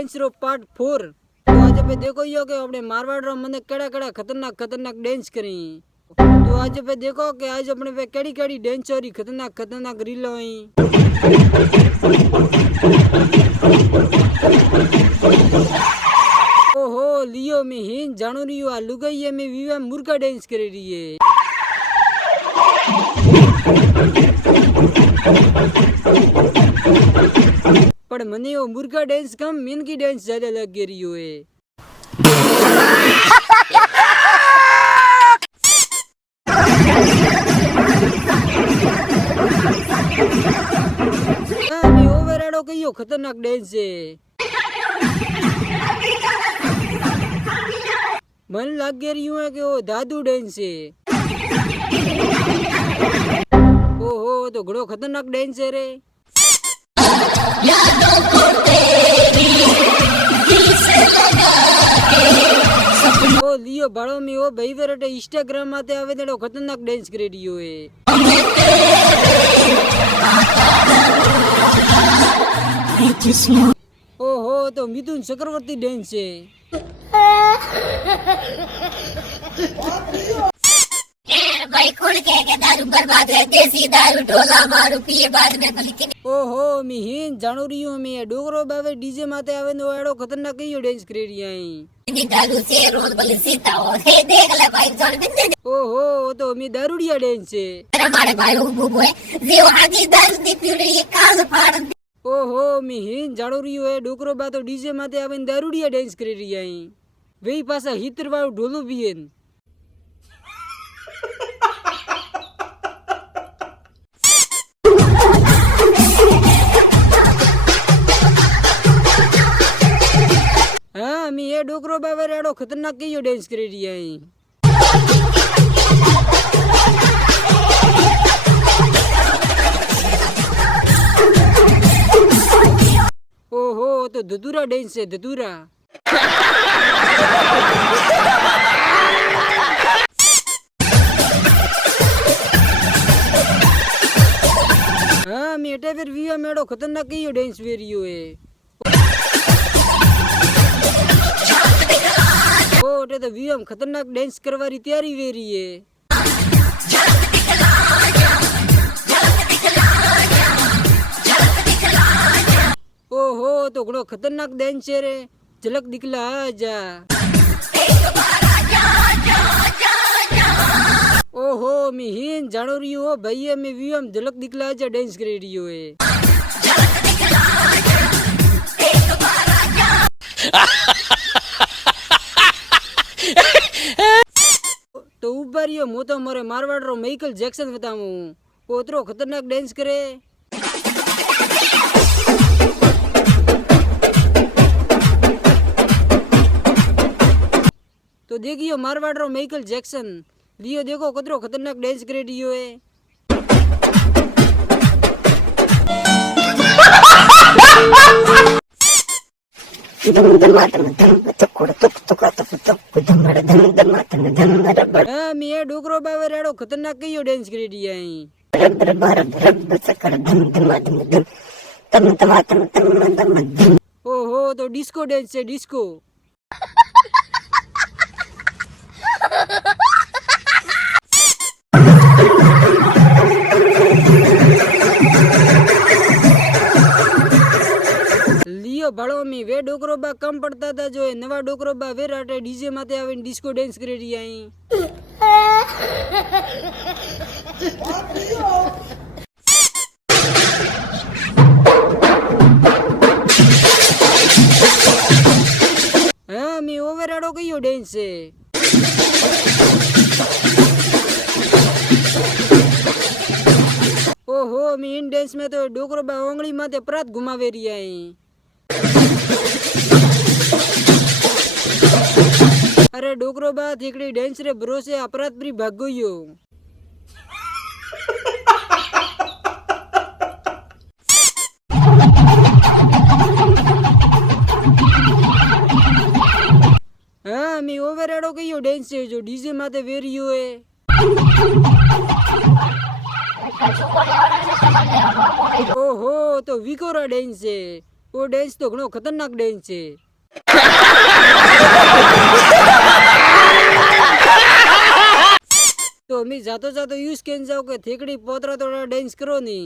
Dance रो part 4। तो आज पे देखो यो कि अपने मारवाड़ रो मने केड़ा केड़ा खतरनाक खतरनाक डांस करी। तो आज पे देखो कि आज अपने पे केड़ी केड़ी डांस और खतरनाक खतरनाक रील हुई। ओहो लियो में हिन जानू रही आ लुगाई में विवा मुर्गा डांस कर रही है। पर मने वो मुर्गा डांस कम मीन की डांस ज्यादा लग रही है। ओवराडो कहियो खतरनाक डांस है। मन लग रही है कि वो दादू डांस है। ओहो तो घणो खतरनाक डांस है रे। ओ लियो बाड़ो में ओ भाई वेरटे इंस्टाग्राम माते आवे देड़ो खतरनाक डांस कर रही है। ओहो तो मिथुन चक्रवर्ती डांस है। भाई खुल के दारू बर्बाद है, देसी दारू ढोला मारू पिए बाद में बल्कि ओहो मिहिन जानू रही हूं मैं डोगरो बावे डीजे माते आवे नो एड़ो खतरनाक कहियो डांस कर रही है। दारू से रोज बलि सीता हो देख ले भाई जोड़ बिंदे। ओहो तो मी दारूडिया डांस है। हमारे भाई बुबू है जे आजी दारू दी पीड़ी काज फाड़। ओहो मिहिन जानू रही है डोगरो बा तो डीजे माते आवे दारूडिया डांस कर रही है। वही पासा हितर वाळो ढोलो भी है। हाँ मैं ये डोकरो बाबा रेडो खतरनाक कहियो डांस कर रही है। ओहो तो धतूरा डांस है धतूरा। हाँ मैं एटे फिर विया मेड़ो खतरनाक कहियो डांस वेरियो है। ओटे तो वियम खतरनाक डांस करवारी तैयारी वेरी है। ओहो तो घणो खतरनाक डांस है रे। झलक दिखला आजा। ओहो मिहिन जानो रही हो भैया मैं वियम झलक दिखला आजा डांस कर रही हो है। तो ऊपर ये मो तो मोरे मारवाड़ रो माइकल जैक्सन बताऊं वो उतरो खतरनाक डांस करे। तो देखियो मारवाड़ रो माइकल जैक्सन लियो देखो कतरो खतरनाक डांस करे दियो है। मैं डोकरो बाबा रेडो खतरनाक कहियो डांस कर दिया है। ओहो तो डिस्को डांस है डिस्को। लियो बड़ो में वे डोकरो बा कम पड़ता था जो नवा डोकरो बा वे राटे डीजे माते आवे डिस्को डांस कर रही आई। हाँ मैं ओवराडो कहियो डांस है। ओहो मैं इन डांस में तो डोकरो बा उंगली माते प्रात घुमावे रही आई। अरे डोकरो बा थीकड़ी डांस रे भरोसे अपराध प्री भाग गयो। हाँ मैं ओवराडो कहियो डांस है जो डीजे माते वेरियो है। ओहो तो विकोरा डांस है वो डेंस तो घणो खतरनाक डेंस है। तो मी जातो जातो यूज केन जाऊ के थेकड़ी पोतरा तोड़ा डेंस करो नी।